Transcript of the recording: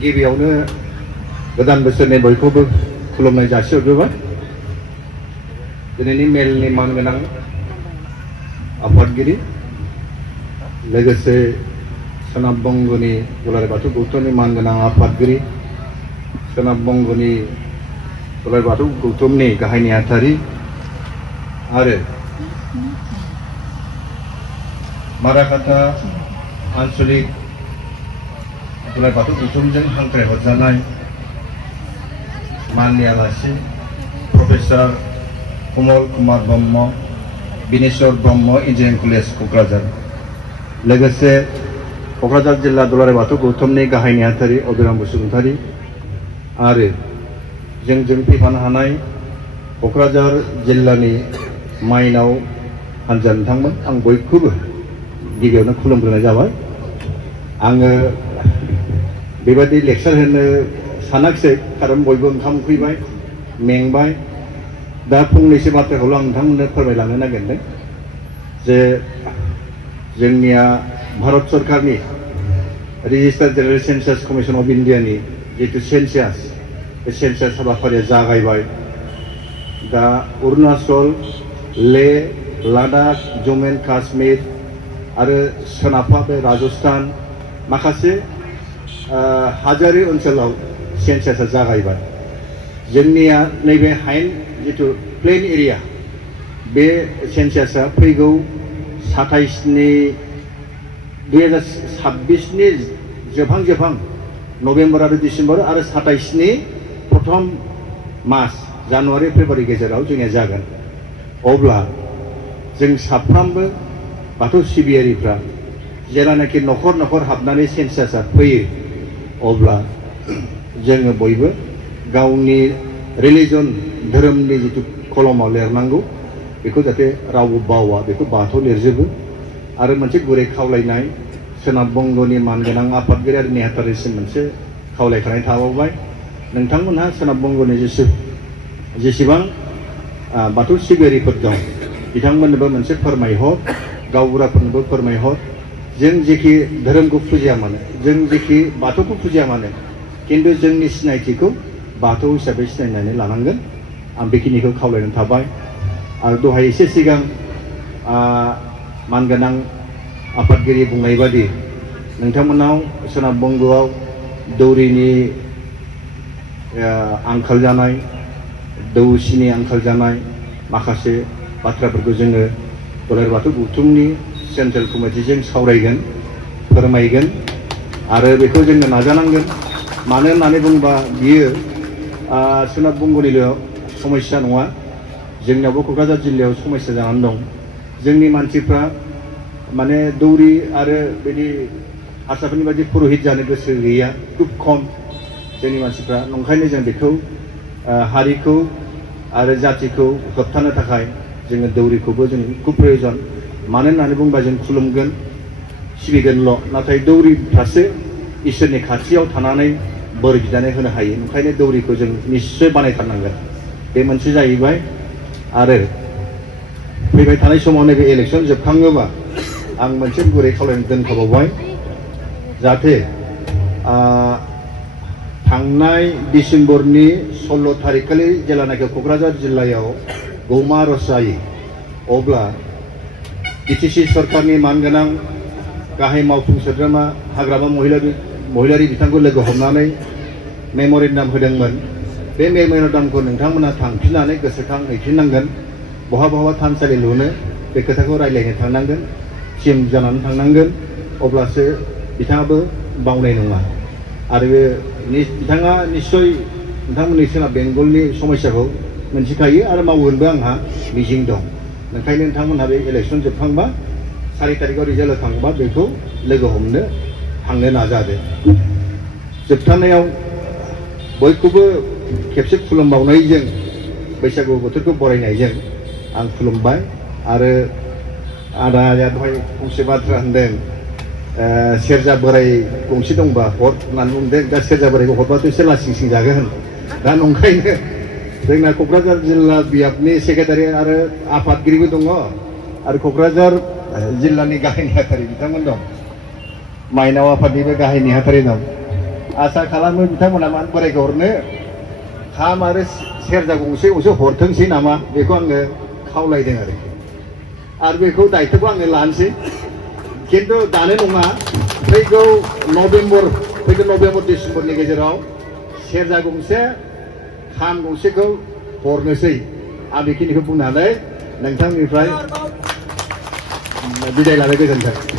गिबियावनो गोदान बोसोरनि बयखौबो खुलुमनाय जासिहरग्रोबाय। दिनैनि मेलनि मानगोनां आफादगिरि लोगोसे सोनाब बंगनि दुलाराय बाथौ गौथुमनि मानगोनां आफादगिरि, सोनाब बंगनि दुलाराय बाथौ गौथुमनि गाहाय नेहाथारि आरो माराकाटा आन्चलिक दुलाराय बाथौ गौथुमजों हांख्रायहरजानाय माननि आलासि professor Kamal Kumar Brahma, Bineshwar Brahma, engineering college Kokrajhar, लोगोसे क'क्राझार जिल्ला दुलाराय बाथौ गौथुमनि गाहाय नेहाथारि अबिराम बसुमतारी आरो जोंजों फैफानो हानाय क'क्राझार जिल्लानि माइनाव हान्जा नोंथांमोन, आं बयखौबो गिबियावनो खुलुमग्रोनाय जाबाय। आङो बेबायदि लेक्सार होनो सानाखिसै, खारन बयबो ओंखाम उखैबाय, मेंबाय। दा फंनैसो बाथ्राखौल' आं नोंथांमोननो फोरमायलांनो नागिरदों जे जोंनिया भारत सरकारनि रेजिस्टार्ड जेनेरेल सेन्सास कमिसन अफ इन्डियानि जितु सेन्सास, बे सेन्सास हाबाफारिया जागायबाय। दा अरुणाचल, ले, लादाख, जम्मु एन्ड काश्मीर आरो सोनाबहा बे राजस्थान माखासे हाजोआरि ओनसोलाव सेन्सासा जागायबाय। जोंनिया नैबे हायेन जितु प्लेन एरिया, बे सेन्सासा फैगौ 2026नि जोबहां नभेम्बर आरो डिसेम्बर आरो 27नि प्रथम मास जानुवारि फेब्रुवारि गेजेराव जोंनिया जागोन। अब्ला जों साफ्रोमबो बाथौ सिबियारिफ्रा जेलानाखि न'खर न'खर हाबनानै सेन्सासा फैयो, अब्ला जोङो बयबो गावनि रिलिजन धोरोमनि जितु कलमाव लिरनांगौ, बेखौ जाहाथे रावबो बावा, बेखौ बाथौ लिरजोबो। आरो मोनसे गुरै खावलायनाय सोनाब बंगनि मानगोनां आफादगिरि आरो नेहाथारिसिम मोनसे खावलायखानाय थाबावबाय। नोंथांमोनहा सोनाब बंगनि जेसेबां बाथौ सिबियारिफोर दं, बिथांमोननोबो मोनसे फोरमायहर, गावबुराफोरनोबो फोरमायहर, जों जेखि धोरोमखौ फुजिया मानो, जों जेखि बाथौखौ फुजिया मानो, किन्तु जोंनि सिनायथिखौ बाथौ हिसाबै सिनायनानै लानांगोन। आं बेखिनिखौ खावलायनानै थाबाय। आरो दहाय एसे सिगां मानगोनां आफादगिरि बुंनाय बादि नोंथांमोनाव सोनाब बंगआव दौरिनि आंखाल जानाय, दौसिनि आंखाल जानाय माखासे बाथ्राफोरखौ जोङो दुलाराय बाथौ गौथुमनि सेन्ट्रेल कमिटिजों सावरायगोन, फोरमायगोन आरो बेखौ जोङो नाजानांगोन। मानो होननानै बुङोबा बियो सोनाब बंगनिल' समस्या नङा, जोंनियावबो क'क्राझार जिल्लायाव समस्या जानानै दं। जोंनि मानसिफ्रा माने दौरि आरो बिदि हारसाफोरनि बायदि पुर'हित जानो गोसो गैया, खुब खम जोंनि मानसिफ्रा। नंखायनो जों बेखौ हारिखौ आरो जातिखौ होबथानो थाखाय जोङो दौरिखौबो जों खुब प्रयजन। मानो होननानै बुङोबा जों खुलुमगोन, सिबिगोनल', नाथाय दौरिफ्रासो इसोरनि खाथियाव थानानै बोर बिनानै होनो हायो। ओंखायनो दौरिखौ जों निस्सय बानायथारनांगोन, बे मोनसे जाहैबाय। आरो फैबाय थानाय समाव नैबे इलेक्सन जोबखाङोबा आं मोनसे गुरै खावलायनो दोनखाबावबाय, जाहाथे थांनाय डिसेम्बरनि 16 थारिखखालि जेलानाखि क'क्राझार जिल्लायाव गौमा आर'ज जायो, अब्ला बिटिसि सरकारनि मानगोनां गाहाय मावफुं सोद्रोमा हाग्रामा महिलारि बिथांखौ लोगो हमनानै मेम'रेन्डाम होदोंमोन। बे मेम'रेन्डामखौ नोंथांमोना थांफिननानै गोसोखां हैफिननांगोन। बहा थानसालि लुनो, बे खोथाखौ रायज्लायनो थांनांगोन, टिम जानानै थांनांगोन, अब्लासो बिथाङाबो बावनाय नङा। आरो बिथाङा निस्सय नोंथांमोननि सोनाब बेंगलनि समस्याखौ मोनथिखायो आरो मावगोनबो आंहा मिजिं दं। ओंखायनो नोंथांमोनहा बे इलेक्सन जोबखांबा 4 थारिखआव रिजाल्ट होखांबा बेखौ लोगो हमनो थांनो नाजादो। जोबथारनायाव बयखौबो खेबसे खुलुमबावनायजों, बैसागु बोथोरखौ बरायनायजों आं खुलुमबाय। आरो आदाया दहाय फंसे बाथ्रा होनदों, सेरजा बोराय गंसे दंबा हर होननानै बुंदों। दा सेरजा बोरायखौ हरबाथ' एसे लासिं जागोन। दा नंखायनो जोंना क'क्राझार जिल्ला बियाबनि सेक्रेटारि आरो आफादगिरिबो दङ, आरो क'क्राझार जिल्लानि गाहाय नेहाथारि बिथांमोन दं, माइनाव आफादनिबो गाहाय नेहाथारि दं। आसा खालामो बिथांमोना मान बोराइखौ हरनो खाम आरो सेरजा गंसे गंसे हरथोंसै नामा बेखौ आङो खावलायदों आरो बेखौ दायित्वखौ आङो लानोसै खिन्थु दानो नङा फैगौ नभेम्बर डिसेम्बरनि गेजेराव सेरजा गंसे खाम गंसेखौ हरनोसै आं बेखिनिखौ बुंनानै नोंथांनिफ्राय बिदाय लाबाय गोजोन्थों